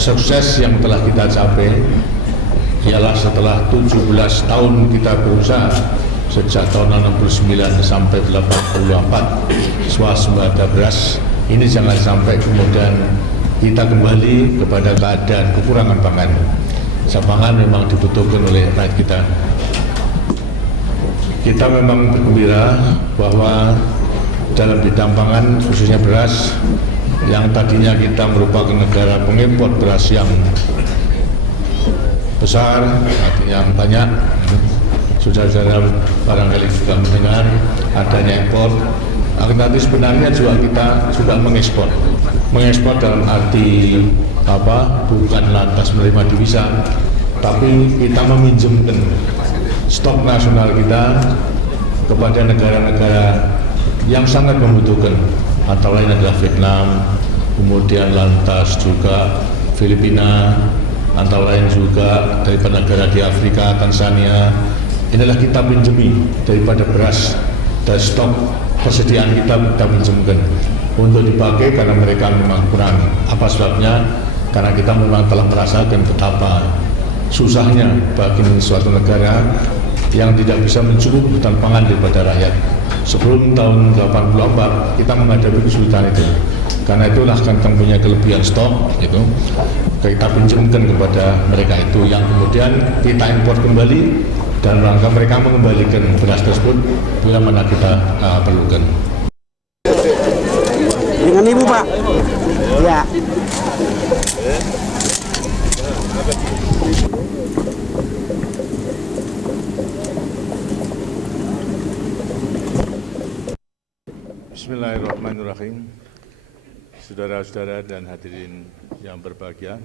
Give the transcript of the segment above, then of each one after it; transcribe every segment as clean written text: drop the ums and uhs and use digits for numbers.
sukses yang telah kita capai ialah setelah 17 tahun kita berusaha sejak tahun 69 sampai 84 swasembada beras ini jangan sampai kemudian kita kembali kepada keadaan kekurangan pangan. Pangan memang dibutuhkan oleh rakyat kita. Kita memang bergembira bahwa dalam bidang pangan khususnya beras yang tadinya kita merupakan negara pengimpor beras yang besar, artinya banyak. Saudara-saudara barangkali juga mendengar adanya impor. Tapi sebenarnya juga kita sudah mengekspor dalam arti apa? Bukan lantas menerima devisa, tapi kita meminjamkan stok nasional kita kepada negara-negara yang sangat membutuhkan, antara lain adalah Vietnam, kemudian lantas juga Filipina, antara lain juga daripada negara di Afrika, Tanzania. Inilah kita pinjami daripada beras dan stok persediaan kita pinjamkan untuk dipakai karena mereka memang kurang. Apa sebabnya? Karena kita memang telah merasakan betapa susahnya bagi suatu negara yang tidak bisa mencukupi kebutuhan pangan daripada rakyat. Sebelum tahun 84 kita menghadapi kesulitan itu. Karena itulah kantong punya kelebihan stok itu kita pinjamkan kepada mereka itu yang kemudian kita impor kembali dan rangka mereka mengembalikan beras tersebut bila mana kita perlukan. Dengan Ibu, Pak. Ya. Bismillahirrahmanirrahim. Saudara-saudara dan hadirin yang berbahagia,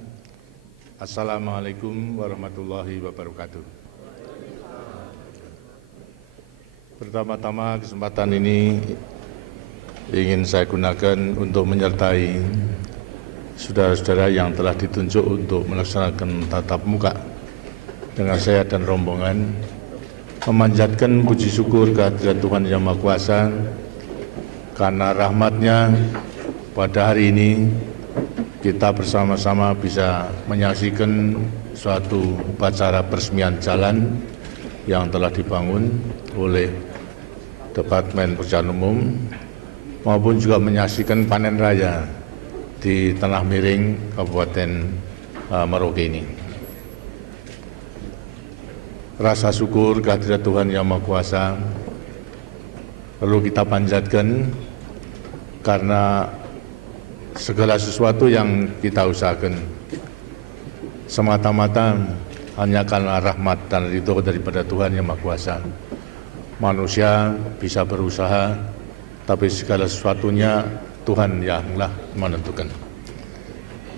Assalamualaikum warahmatullahi wabarakatuh. Pertama-tama kesempatan ini ingin saya gunakan untuk menyertai saudara-saudara yang telah ditunjuk untuk melaksanakan tatap muka dengan saya dan rombongan, memanjatkan puji syukur kehadirat Tuhan Yang Maha Kuasa karena rahmat-Nya pada hari ini kita bersama-sama bisa menyaksikan suatu upacara peresmian jalan yang telah dibangun oleh Departemen Pekerjaan Umum maupun juga menyaksikan panen raya di Tanah Miring, Kabupaten Merauke ini. Rasa syukur kehadirat Tuhan Yang Maha Kuasa perlu kita panjatkan karena segala sesuatu yang kita usahakan semata-mata hanya karena rahmat dan ridho daripada Tuhan Yang Maha Kuasa. Manusia bisa berusaha, tapi segala sesuatunya Tuhan yanglah menentukan.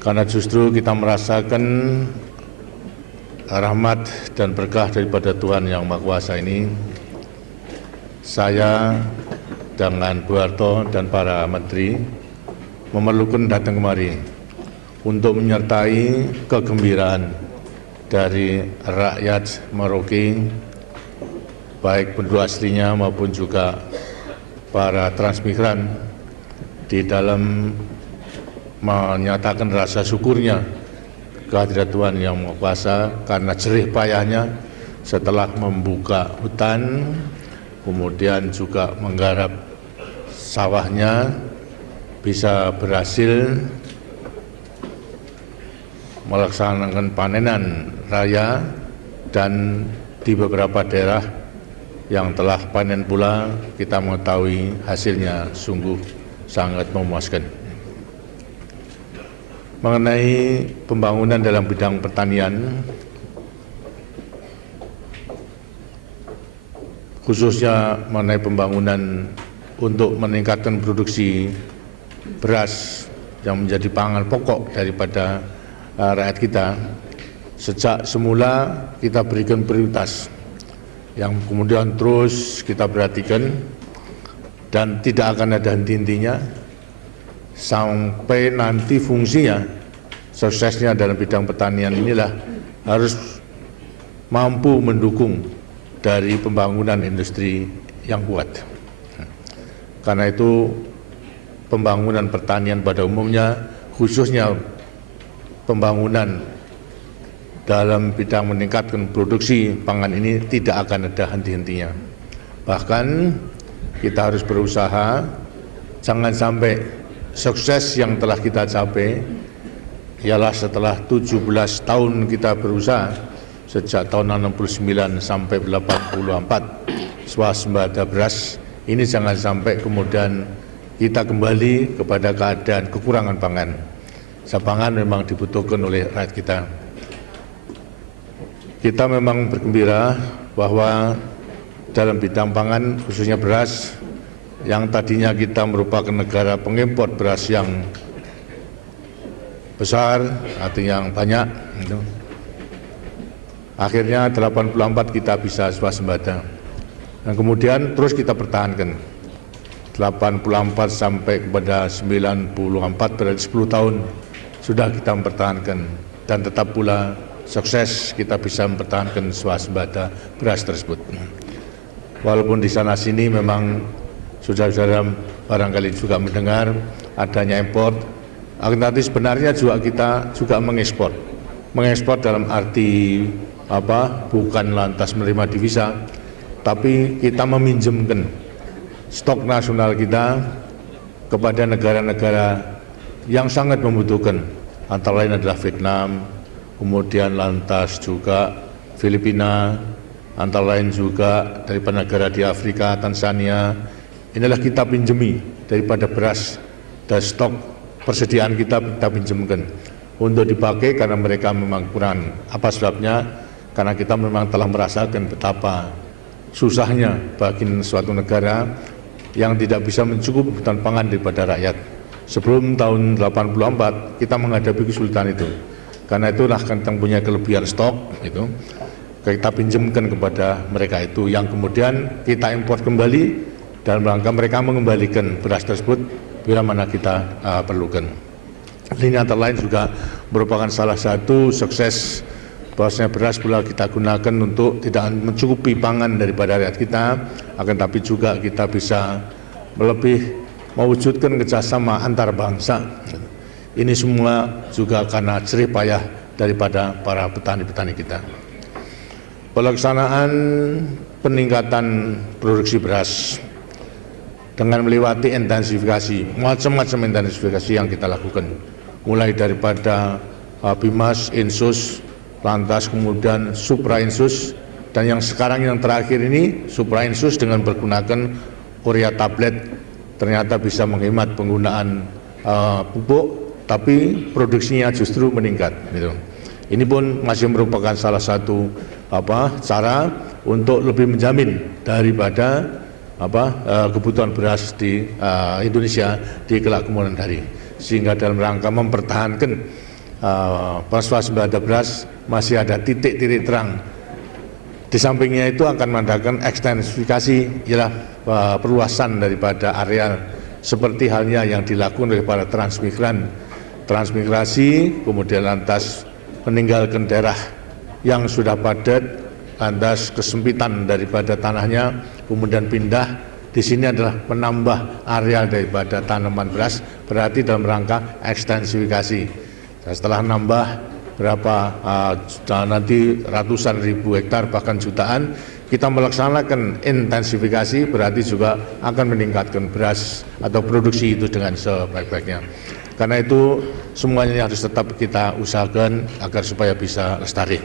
Karena justru kita merasakan rahmat dan berkah daripada Tuhan Yang Maha Kuasa ini, saya dengan Bu Harto dan para menteri memerlukan datang kemari untuk menyertai kegembiraan dari rakyat Merauke, baik penduduk aslinya maupun juga para transmigran, di dalam menyatakan rasa syukurnya kehadirat Tuhan Yang Maha Kuasa karena jerih payahnya setelah membuka hutan, kemudian juga menggarap sawahnya, bisa berhasil melaksanakan panenan raya, dan di beberapa daerah yang telah panen pula kita mengetahui hasilnya sungguh sangat memuaskan. Mengenai pembangunan dalam bidang pertanian, khususnya mengenai pembangunan untuk meningkatkan produksi beras yang menjadi pangan pokok daripada rakyat kita, sejak semula kita berikan prioritas yang kemudian terus kita perhatikan dan tidak akan ada henti-hentinya sampai nanti fungsinya, suksesnya dalam bidang pertanian inilah harus mampu mendukung dari pembangunan industri yang kuat. Karena itu pembangunan pertanian pada umumnya, khususnya pembangunan dalam bidang meningkatkan produksi pangan ini tidak akan ada henti-hentinya. Bahkan kita harus berusaha jangan sampai sukses yang telah kita capai ialah setelah 17 tahun kita berusaha sejak tahun 69 sampai 84 swasembada beras ini jangan sampai kemudian kita kembali kepada keadaan kekurangan pangan. Pangan memang dibutuhkan oleh rakyat kita. Kita memang bergembira bahwa dalam bidang pangan khususnya beras yang tadinya kita merupakan negara pengimpor beras yang besar, artinya yang banyak, akhirnya 84 kita bisa swasembada. Dan kemudian terus kita pertahankan 84 sampai kepada 94 berarti 10 tahun sudah kita mempertahankan dan tetap pula sukses kita bisa mempertahankan swasembada beras tersebut. Walaupun di sana sini memang saudara-saudara barangkali juga mendengar adanya impor, akan tetapi sebenarnya juga kita juga mengekspor dalam arti bukan lantas menerima devisa, tapi kita meminjamkan stok nasional kita kepada negara-negara yang sangat membutuhkan, antara lain adalah Vietnam, kemudian lantas juga Filipina, antara lain juga daripada negara di Afrika, Tanzania. Inilah kita pinjami daripada beras dan stok persediaan kita pinjamkan untuk dipakai karena mereka memang kurang. Apa sebabnya? Karena kita memang telah merasakan betapa susahnya bagi suatu negara yang tidak bisa mencukupi kebutuhan pangan daripada rakyat. Sebelum tahun 84 kita menghadapi kesulitan itu. Karena itulah kita punya kelebihan stok itu. Kita pinjamkan kepada mereka itu yang kemudian kita impor kembali dalam rangka mereka mengembalikan beras tersebut bila mana kita perlukan. Ini antara lain juga merupakan salah satu sukses bahwasanya beras pula kita gunakan untuk tidak mencukupi pangan daripada rakyat kita, akan tapi juga kita bisa lebih mewujudkan kerjasama antar bangsa. Ini semua juga karena jerih payah daripada para petani-petani kita. Pelaksanaan peningkatan produksi beras dengan melewati intensifikasi, macam-macam intensifikasi yang kita lakukan, mulai daripada Bimas, Insus, lantas kemudian Supra-Insus, dan yang sekarang yang terakhir ini Supra-Insus dengan menggunakan urea tablet ternyata bisa menghemat penggunaan pupuk, tapi produksinya justru meningkat. Gitu. Ini pun masih merupakan salah satu cara untuk lebih menjamin daripada kebutuhan beras di Indonesia di kelak kemudian hari, sehingga dalam rangka mempertahankan swasembada beras masih ada titik-titik terang. Di sampingnya itu akan mengadakan ekstensifikasi, ialah perluasan daripada area seperti halnya yang dilakukan oleh para transmigrasi, kemudian lantas meninggalkan daerah yang sudah padat, lantas kesempitan daripada tanahnya, kemudian pindah. Di sini adalah menambah area daripada tanaman beras, berarti dalam rangka ekstensifikasi. Dan setelah nambah berapa nanti ratusan ribu hektar bahkan jutaan, kita melaksanakan intensifikasi, berarti juga akan meningkatkan beras atau produksi itu dengan sebaik-baiknya. Karena itu semuanya harus tetap kita usahakan agar supaya bisa lestari.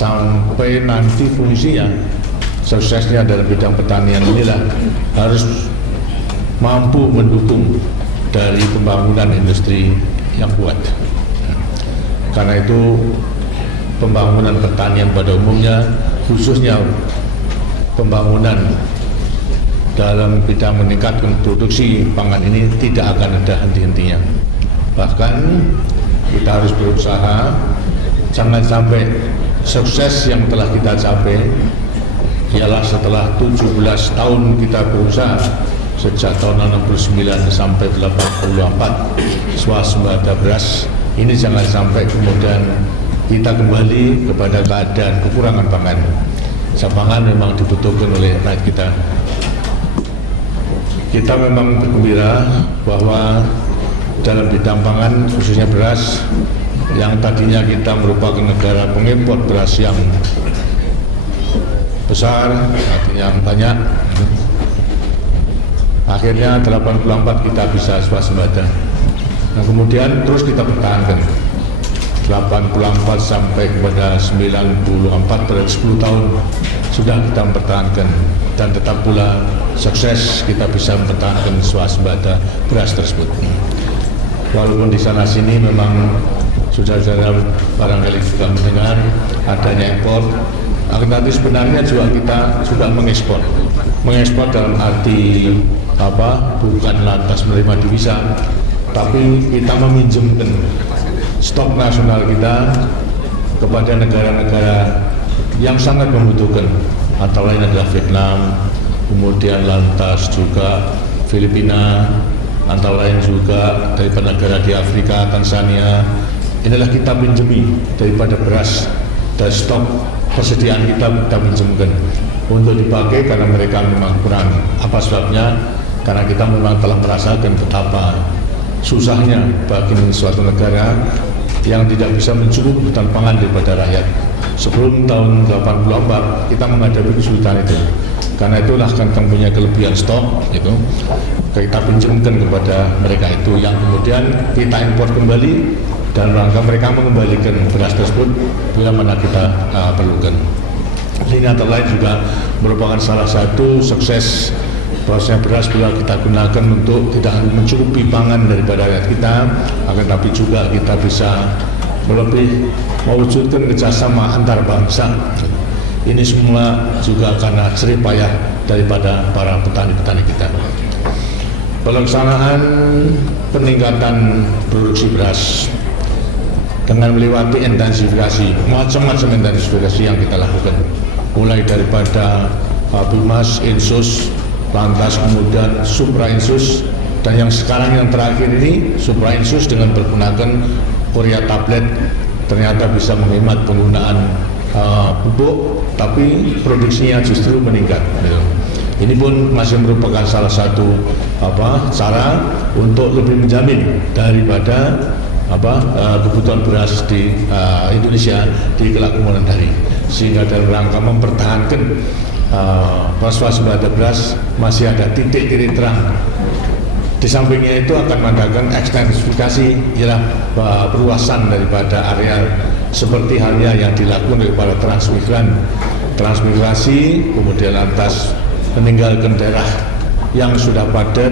sampai nanti fungsinya suksesnya dalam bidang pertanian inilah harus mampu mendukung dari pembangunan industri yang kuat. Karena itu pembangunan pertanian pada umumnya, khususnya pembangunan dalam bidang meningkatkan produksi pangan ini tidak akan ada henti-hentinya. Bahkan kita harus berusaha jangan sampai sukses yang telah kita capai ialah setelah 17 tahun kita berusaha sejak tahun 69 sampai 84 swasembada beras ini jangan sampai kemudian kita kembali kepada keadaan kekurangan pangan. Pangan memang dibutuhkan oleh rakyat kita. Kita memang bergembira bahwa dalam bidang pangan khususnya beras yang tadinya kita merupakan negara pengimpor beras yang besar, artinya banyak, akhirnya 84 kita bisa swasembada. Nah, kemudian terus kita pertahankan 84 sampai kepada 94, berarti 10 tahun sudah kita mempertahankan dan tetap pula sukses kita bisa mempertahankan swasembada beras tersebut. Walaupun di sana sini memang saudara-saudara barangkali juga mendengar adanya impor, akan tetapi sebenarnya juga kita juga mengekspor dalam arti bukan lantas menerima devisa, tapi kita meminjamkan stok nasional kita kepada negara-negara yang sangat membutuhkan, antara lain adalah Vietnam, kemudian lantas juga Filipina, antara lain juga daripada negara di Afrika, Tanzania. Inilah kita pinjami daripada beras dan stok persediaan kita pinjamkan untuk dipakai karena mereka memang kurang. Apa sebabnya? Karena kita memang telah merasakan betapa susahnya bagi suatu negara yang tidak bisa mencukupi kebutuhan pangan daripada rakyat. Sebelum tahun 84 kita menghadapi kesulitan itu. Karena itulah kantong punya kelebihan stok itu kita pinjamkan kepada mereka itu yang kemudian kita impor kembali dan rangka mereka mengembalikan beras tersebut bila mana kita perlukan. Ini antara lain juga merupakan salah satu sukses bahwasanya beras bila kita gunakan untuk tidak hanya mencukupi pangan daripada rakyat kita, akan tapi juga kita bisa lebih mewujudkan kerjasama antar bangsa. Ini semua juga karena jerih payah daripada para petani-petani kita. Pelaksanaan peningkatan produksi beras dengan melewati intensifikasi, macam-macam intensifikasi yang kita lakukan, mulai daripada Bimas, Insus, lantas kemudian Supra-Insus, dan yang sekarang yang terakhir ini Supra-Insus dengan menggunakan Korea tablet ternyata bisa menghemat penggunaan pupuk, tapi produksinya justru meningkat. Ini pun masih merupakan salah satu cara untuk lebih menjamin daripada kebutuhan beras di Indonesia di kelak kemudian hari, sehingga dalam rangka mempertahankan swasembada beras masih ada titik-titik terang. Di sampingnya itu akan mengadakan ekstensifikasi, ialah perluasan daripada area seperti halnya yang dilakukan oleh para transmigrasi, kemudian lantas meninggalkan daerah yang sudah padat,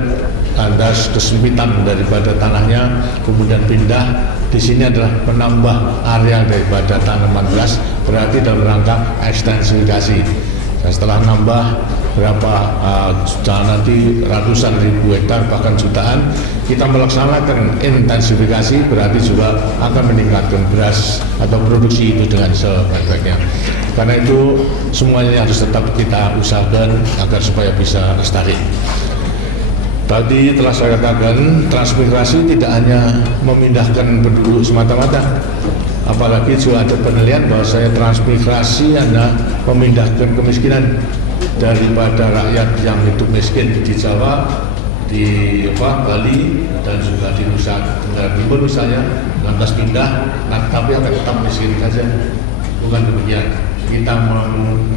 lantas kesempitan daripada tanahnya, kemudian pindah. Di sini adalah menambah area daripada tanaman beras, berarti dalam rangka ekstensifikasi. Dan setelah nambah berapa nanti ratusan ribu hektar bahkan jutaan, kita melaksanakan intensifikasi, berarti juga akan meningkatkan beras atau produksi itu dengan sebaik-baiknya. Karena itu semuanya harus tetap kita usahakan agar supaya bisa lestari. Tadi telah saya katakan, transmigrasi tidak hanya memindahkan penduduk semata-mata, apalagi juga ada penilaian bahwa saya transmigrasi adalah memindahkan kemiskinan daripada rakyat yang hidup miskin di Jawa, di Bali, dan juga di Nusa Tenggara Timur misalnya, lantas pindah, tapi akan tetap miskin saja. Bukan demikian. Kita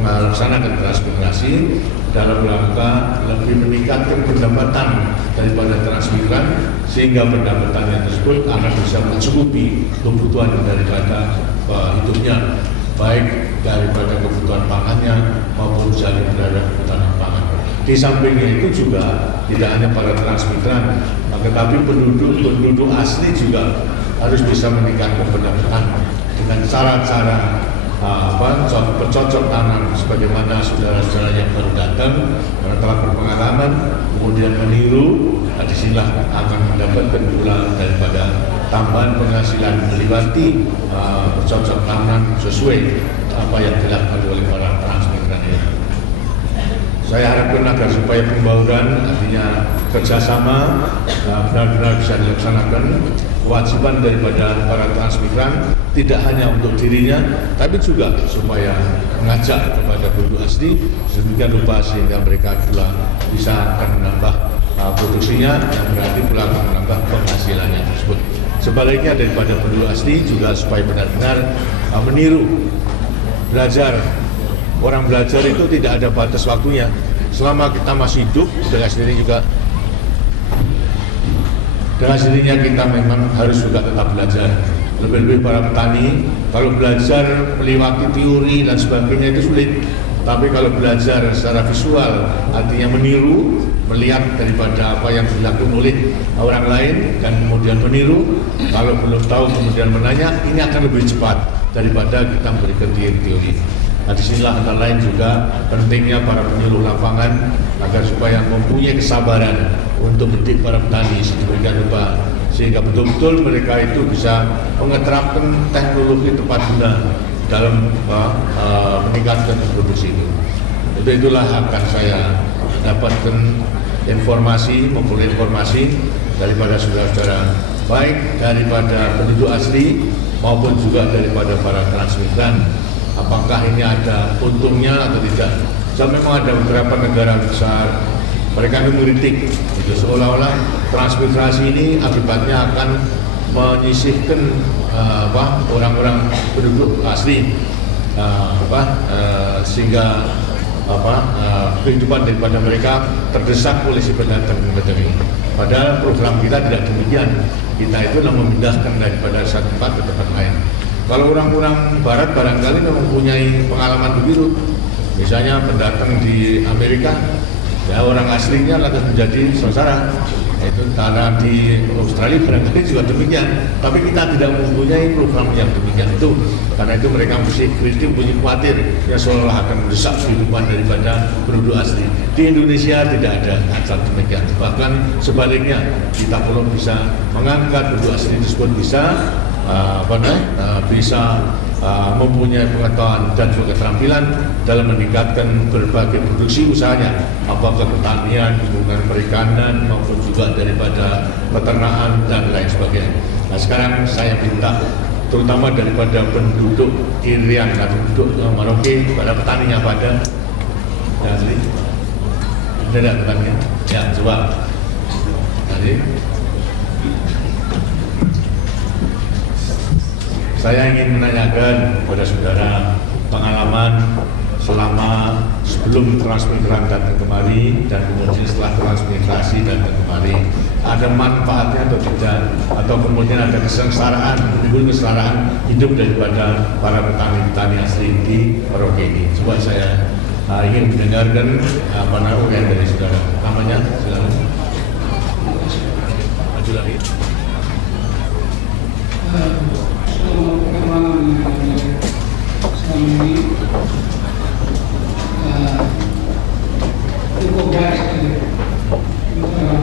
melaksanakan transmigrasi dalam rangka lebih meningkatkan pendapatan daripada transmigran, sehingga pendapatannya tersebut akan bisa mencukupi kebutuhan daripada hidupnya, baik daripada kebutuhan pangannya maupun jalan terhadap kebutuhan pangan. Di sampingnya itu juga tidak hanya para transmigran, tetapi penduduk asli juga harus bisa meningkatkan pendapatan dengan cara-cara bercocok tanam sebagaimana saudara-saudara yang baru datang karena telah berpengalaman kemudian meniru, disinilah akan mendapatkan pula daripada tambahan penghasilan melewati bercocok tanam sesuai apa yang dilakukan oleh para transmigran ini. Saya harapkan agar supaya pembauran artinya kerjasama benar-benar bisa dilaksanakan. Kewajiban daripada para transmigran tidak hanya untuk dirinya, tapi juga supaya mengajak kepada penduduk asli sedemikian rupa sehingga mereka pula bisa akan menambah produksinya yang berarti pula akan menambah penghasilannya tersebut. Sebaliknya daripada penduduk asli juga supaya benar-benar meniru, belajar. Orang belajar itu tidak ada batas waktunya. Selama kita masih hidup, dengan sendirinya kita memang harus juga tetap belajar. Lebih-lebih para petani, kalau belajar melewati teori dan sebagainya itu sulit. Tapi kalau belajar secara visual, artinya meniru, melihat daripada apa yang dilakukan oleh orang lain dan kemudian meniru, kalau belum tahu kemudian menanya, ini akan lebih cepat daripada kita memberikan teori. Nah, disinilah antara lain juga pentingnya para penyuluh lapangan agar supaya mempunyai kesabaran untuk mendidik para petani sedemikian rupa sehingga betul-betul mereka itu bisa mengeterapkan teknologi tepat guna dalam meningkatkan produksi itu. Itulah akan saya dapatkan memperoleh informasi daripada saudara-saudara baik daripada penduduk asli maupun juga daripada para transmigran. Apakah ini ada untungnya atau tidak? So, memang ada beberapa negara besar mereka mengkritik itu seolah-olah transmigrasi ini akibatnya akan menyisihkan orang-orang penduduk asli sehingga kehidupan daripada mereka terdesak oleh si pendatang ini. Padahal program kita tidak demikian. Kita itu memindahkan daripada satu tempat ke tempat lain. Kalau orang-orang barat barangkali memang mempunyai pengalaman begitu. Misalnya pendatang di Amerika, ya orang aslinya lantas menjadi saudara. Itu karena di Australia barangkali juga demikian. Tapi kita tidak mempunyai program yang demikian itu. Karena itu mereka mesti kritik, punya khawatir ya seolah akan mendesak kehidupan daripada penduduk asli. Di Indonesia tidak ada asal demikian. Bahkan sebaliknya kita perlu bisa mengangkat penduduk asli tersebut bisa mempunyai pengetahuan dan juga keterampilan dalam meningkatkan berbagai produksi usahanya, apakah pertanian, hubungan perikanan maupun juga daripada peternakan dan lain sebagainya. Nah, sekarang saya minta terutama daripada penduduk Irian atau penduduk Merauke pada petaninya pada dari tidak petaninya ya coba tadi. Saya ingin menanyakan kepada saudara pengalaman selama sebelum transmigran datang kemari dan kemudian setelah transmigrasi datang kemari, ada manfaatnya atau tidak, atau kemudian ada kesengsaraan, menimbul kesengsaraan hidup daripada para petani-petani asli di Merauke ini. Coba saya ingin mendengarkan namanya dari saudara. Namanya silakan. Maju lagi. Perkembangan selama ini cukup baik antara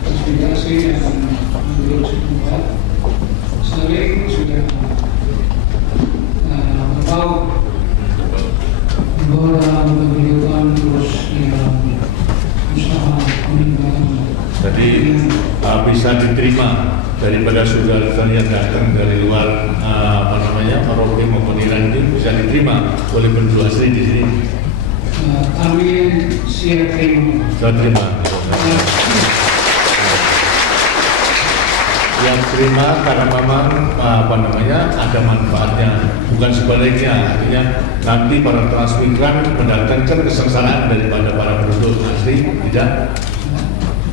transmigrasi dan penduduk setempat sering sudah berbaur dalam kehidupan terus dalam usaha peningkatan. Jadi bisa diterima daripada saudara-saudara yang datang dari luar Merauke maupun Iran ini bisa diterima oleh penduduk asli di sini. Kami siap terima. Yang terima karena memang ada manfaatnya, bukan sebaliknya. Artinya nanti para transmigran mendatangkan kesengsaraan daripada para penduduk asli, tidak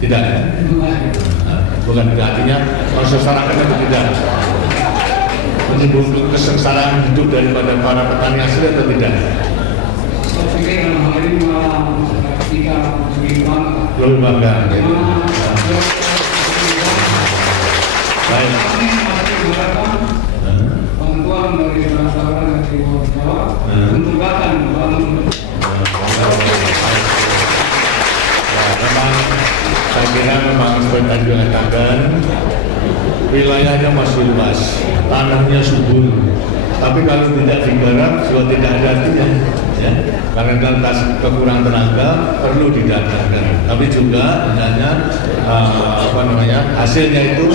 ya? Bukan artinya sengsarakan itu tidak. menimbulkan kesengsaraan hidup daripada para petani asli atau tidak? Saya pikir dalam hal ini malah masyarakat kita lebih bangga. Lebih bangga. Gitu. Baik. Kami masih mengharapkan bantuan dari saudara-saudara dari luar Jawa untuk datang membangun. Memang saya kira memang seperti tadi dikatakan wilayahnya masih luas, tanahnya subur, tapi kalau tidak digarap juga tidak ada artinya, ya. Karena lantas kekurangan tenaga perlu didatangkan, tapi juga hendaknya hasilnya itu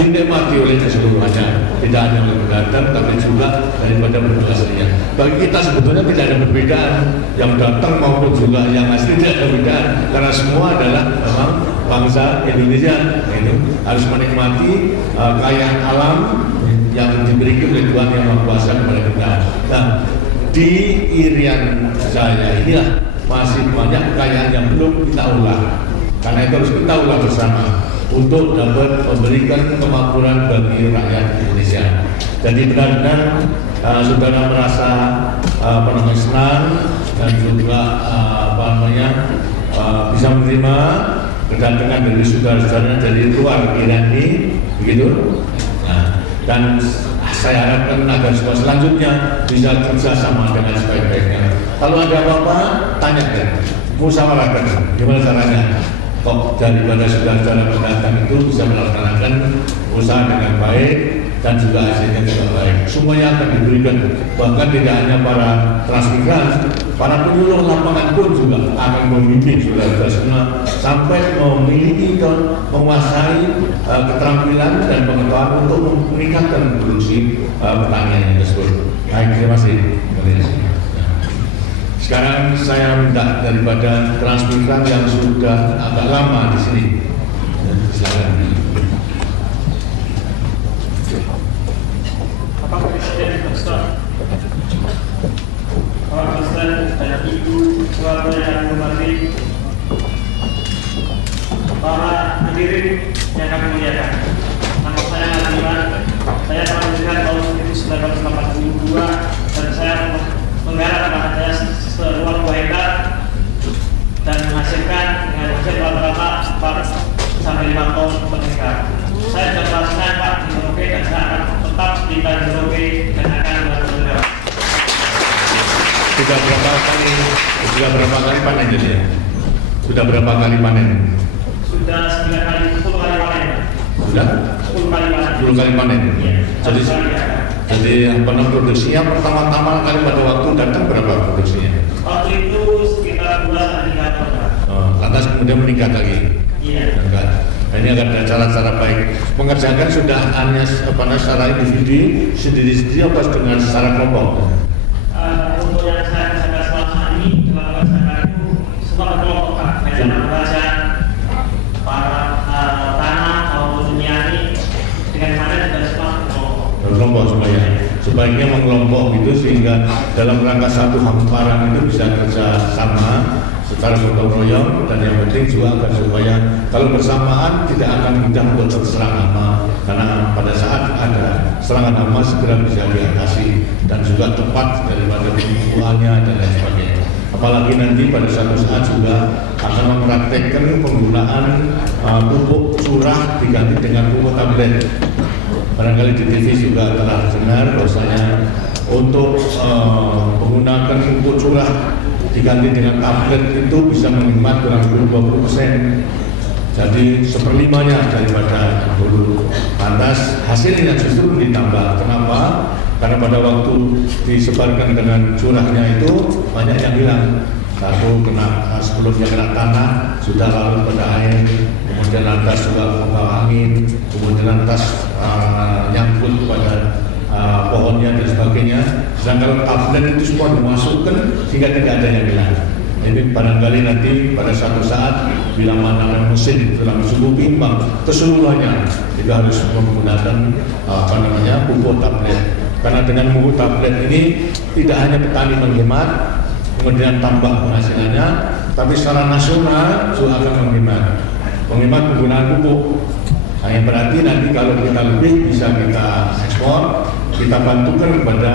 dinikmati oleh keseluruhannya, tidak hanya oleh pendatang tapi juga daripada penduduk aslinya. Bagi kita sebetulnya tidak ada perbedaan, yang datang maupun juga yang asli tidak ada perbedaan, karena semua adalah memang bangsa Indonesia. Itu harus menikmati kekayaan alam yang diberikan oleh Tuhan Yang Maha Kuasa kepada kita. Nah, di Irian Jaya inilah masih banyak kekayaan yang belum kita olah, karena itu harus kita olah bersama untuk dapat memberikan kemakmuran bagi rakyat Indonesia. Jadi benar-benar saudara merasa senang dan juga bisa menerima kedatangan dari saudara-saudara dari luar Irian ini, begitu. Nah, dan saya harapkan agar semua selanjutnya bisa kerjasama dengan sebaik-baiknya. Kalau ada apa-apa, tanyakan, musyawarahkan, gimana caranya. Kok daripada saudara-saudara pendatang itu bisa melaksanakan usaha dengan baik dan juga hasilnya juga baik. Semuanya akan diberikan, bahkan tidak hanya para transmigran, para penyuluh lapangan pun juga akan memimpin saudara-saudara semua sampai memiliki dan menguasai keterampilan dan pengetahuan untuk meningkatkan produksi pertanian tersebut. Baik, terima kasih. Sekarang saya minta daripada transmigran yang sudah agak lama di sini. Silakan. Bapak Presiden Dr. Bapak Presiden dan Ibu keluarga yang hormati, para hadirin yang kami muliakan. Nama saya Nadiran. Saya telah melihat tahun 1982 dan saya menggarap lahan saya seluas 2 hektar dan menghasilkan dengan hasil rata-rata 4 sampai 5 ton per hektar. Saya sudah merasakan Pak di Merauke dan saya akan tetap di Merauke dan akan bergerak. Sudah berapa kali panen jadi ya? Sudah berapa kali panen? Sudah 9 kali, 10 kali panen. Sudah? 10 kali panen. 10 kali panen. Iya. Jadi produksinya pertama-tama kali pada waktu datang berapa produksinya? Waktu itu sekitar 2 sampai 3 ton. Lantas kemudian meningkat lagi. Iya. Nah, ini akan ada cara-cara baik. Mengerjakan sudah hanya secara individu sendiri-sendiri apa dengan secara kelompok? Untuk yang saya kerjakan selama ini dalam kerjakan itu semua berkelompok Pak. Baik membaca para tanah maupun penyiari dengan mana juga semua berkelompok semuanya. Sebaiknya mengelompok gitu sehingga dalam rangka satu hamparan itu bisa kerja sama secara gotong royong, dan yang penting juga agar supaya kalau bersamaan tidak akan mudah untuk terserang hama, karena pada saat ada serangan hama segera bisa diatasi dan juga tepat daripada penggunaannya dan lain sebagainya. Apalagi nanti pada suatu saat juga akan mempraktekkan penggunaan pupuk curah diganti dengan pupuk tablet. Barangkali di TV juga telah dengar bahwasanya untuk menggunakan pupuk curah diganti dengan tablet itu bisa menghemat kurang lebih 20%. Jadi 1/5-nya daripada dulu. Lantas hasilnya justru ditambah. Kenapa? Karena pada waktu disebarkan dengan curahnya itu banyak yang hilang. Satu kena sebelumnya kena tanah, sudah larut pada air, kemudian lantas juga membawa angin, kemudian lantas nyangkut pada pohonnya dan sebagainya. Sedangkan tablet itu semua dimasukkan sehingga tidak ada yang hilang. Jadi barangkali nanti pada suatu saat bila mana mesin dalam suhu bimbang keseluruhannya kita harus menggunakan pupuk tablet. Karena dengan pupuk tablet ini tidak hanya petani menghemat, kemudian tambah penghasilannya, tapi secara nasional juga akan menghemat penggunaan pupuk. Nah, yang berarti nanti kalau kita lebih bisa kita ekspor, kita bantukan kepada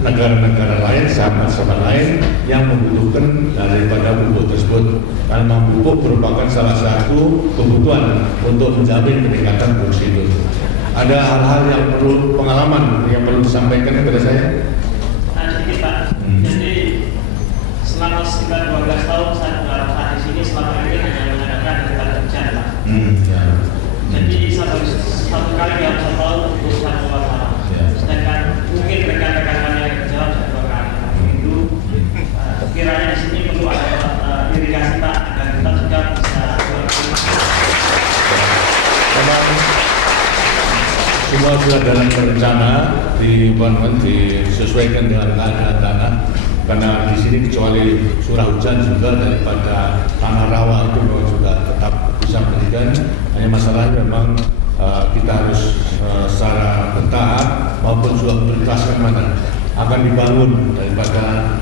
negara-negara lain, sahabat-sahabat lain yang membutuhkan daripada pupuk tersebut. Karena pupuk merupakan salah satu kebutuhan untuk menjamin peningkatan produksi itu. Ada hal-hal yang perlu pengalaman yang perlu disampaikan kepada saya? Sedikit Pak. Jadi selama sekitar 12 tahun saya berada di sini, selama ini hanya mengadakan kegiatan hujan Pak. Ya. Jadi satu kali dalam 1 tahun untuk satu masalah. Sedangkan mungkin rekan-rekan kami yang kerja sudah 2 kali. Itu kiranya di sini perlu ada irigasi Pak, dan kita juga bisa. Memang semua sudah dalam rencana disesuaikan dengan keadaan tanah. Karena di sini kecuali curah hujan juga daripada tanah rawa itu memang juga tetap bisa memberikan. Hanya masalahnya memang kita harus secara bertahap maupun juga prioritaskan mana akan dibangun daripada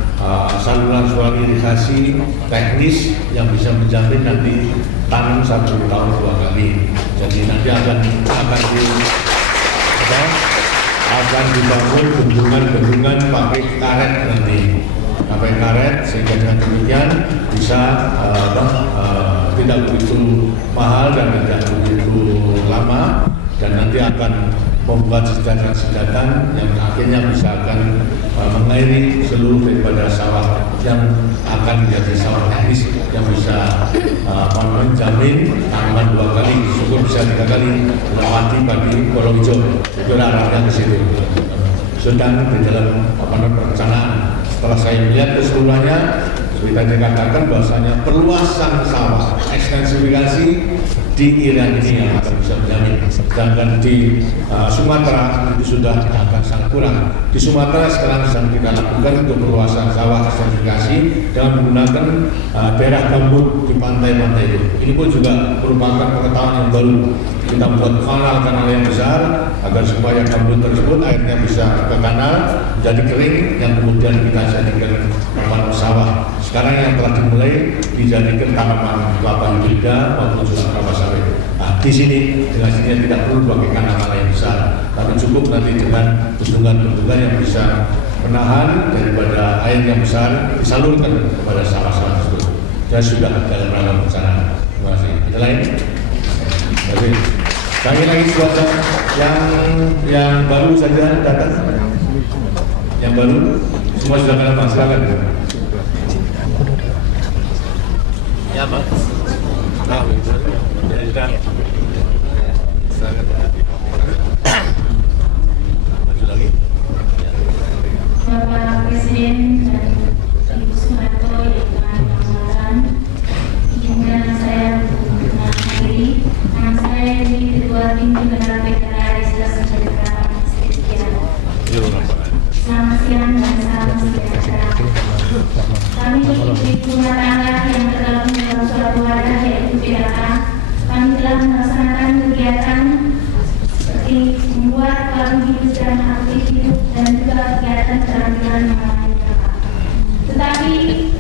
saluran irigasi teknis yang bisa menjamin nanti tanam 1 tahun 2 kali. Jadi nanti akan dibangun bendungan pakai karet nanti. Pakai karet sehingga dengan demikian bisa tidak begitu mahal dan tidak begitu lama, dan nanti akan membuat sedakan-sedakan yang akhirnya bisa akan mengairi seluruh daripada sawah yang akan menjadi sawah teknis yang bisa menjamin tanaman 2 kali, syukur bisa 3 kali melewati padi kolong hijau. Itu arahnya ke situ. Sedang di dalam perencanaan. Setelah saya melihat keseluruhannya, kita dikatakan bahwasanya perluasan sawah, ekstensifikasi di Irian ini yang akan bisa menjamin. Sedangkan di Sumatera itu sudah akan sangat kurang. Di Sumatera sekarang sedang kita lakukan untuk perluasan sawah ekstensifikasi dengan menggunakan daerah gambut di pantai-pantai itu. Ini pun juga merupakan pengetahuan yang baru. Kita buat kanal-kanal yang besar agar supaya gambut tersebut airnya bisa ke kanal menjadi kering yang kemudian kita jadikan tanaman sawah. Sekarang yang telah dimulai dijadikan tanaman kelapa hibrida maupun juga kelapa sawit. Nah, di sini dengan sini tidak perlu pakai kanal yang besar, tapi cukup nanti dengan bendungan-bendungan yang bisa menahan daripada air yang besar disalurkan kepada sawah-sawah tersebut. Dan sudah dalam rangka perencanaan. Terima kasih. Ada lain? Terima kasih. Lagi suatu yang baru saja datang. Yang baru semua sudah kenal, silakan. Ya, Pak. Nah, ya, sudah. Silakan. Maju lagi. Bapak Presiden dan Ibu Soeharto yang telah melakukan, izinkan saya untuk mengakhiri. Nama saya ini Ketua Tim Penyelenggaraan PKK Desa Sejahtera Sekian. Selamat siang dan salam sejahtera. Kami di rumah tangga yang tergabung dalam suatu wadah yaitu PKK, kami telah melaksanakan kegiatan seperti membuat lagu hidup dan aktif hidup dan juga kegiatan keterampilan mengenai PKK. Tetapi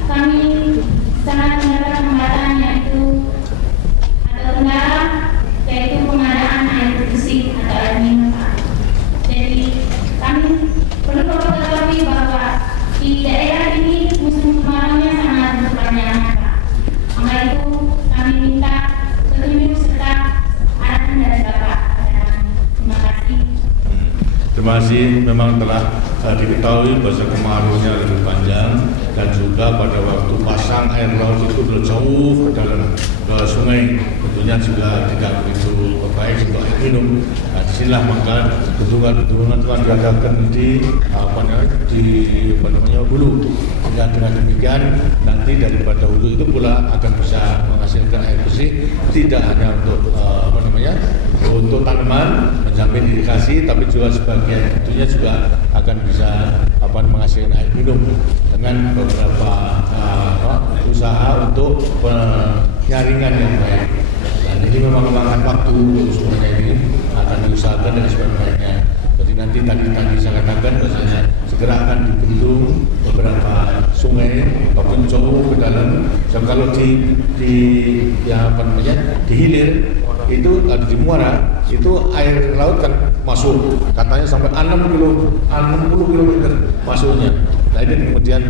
kami sangat mendapat hambatan yaitu pengadaan air bersih atau air minum. Jadi kami perlu ketahui bahwa di daerah ini musim kemaraunya sangat berkepanjangan. Maka itu kami minta petunjuk serta arahan dari Bapak. Terima kasih. Terima kasih. Memang telah diketahui bahwa kemaraunya lebih panjang dan juga pada waktu pasang air laut itu sudah jauh ke dalam sungai, tentunya juga tidak begitu baik untuk air minum. Nah, disinilah maka bendungan-bendungan telah diadakan di hulu. Sehingga dengan demikian nanti daripada hulu itu pula akan bisa menghasilkan air bersih, tidak hanya untuk untuk tanaman menjamin irigasi, tapi juga sebagian tentunya juga akan bisa menghasilkan air minum dengan beberapa usaha untuk penyaringan yang baik. Dan ini memang memakan waktu untuk semuanya ini akan diusahakan dengan sebaik-baiknya. Jadi nanti tadi saya katakan bahwasanya segera akan dibendung beberapa sungai ataupun jauh ke dalam. Dan kalau di hilir itu di muara itu air laut kan masuk, katanya sampai 60 km masuknya. Nah ini kemudian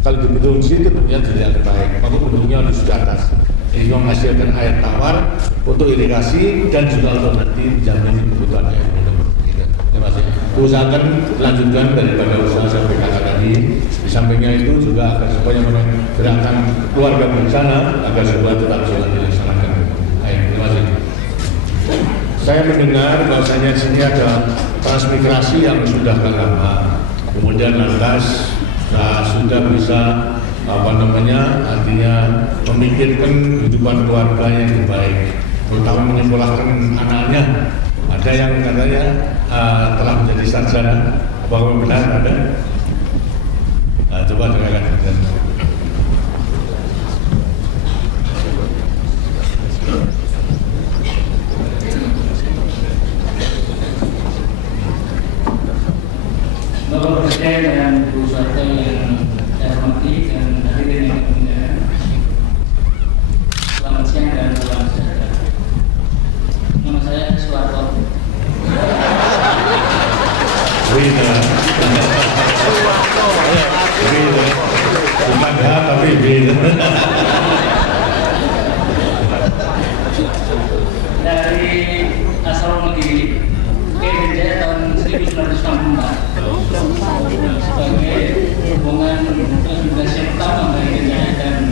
kalau dibendung situ tentunya tidak baik, maka bendungnya harus di atas. Ini menghasilkan air tawar untuk irigasi dan juga untuk nanti menjamin kebutuhan air minum. Gitu. Terima kasih. Usahakan lanjutkan daripada usaha saya PKK tadi. Di sampingnya itu juga agar supaya gerakan keluarga berencana agar semua tetap jalan dilaksanakan. Terima kasih. Saya mendengar bahwasanya di sini ada transmigrasi yang sudah lama, kemudian lantas sudah bisa artinya memikirkan kehidupan keluarga yang lebih baik, terutama menyekolahkan anaknya. Ada yang katanya telah menjadi sarjana, bahwa benar ada. Coba dengarkan. Bapak Presiden dan Bu Soeharto yang saya hormati dan hadirin yang mulia, selamat siang dan salam sejahtera. Nama saya Soeharto. Bukan ya, tapi beda. Dari asal Negeri Kemenjaya tahun 1964 sebagai hubungan transmigrasi pertama dari Kemenjaya dan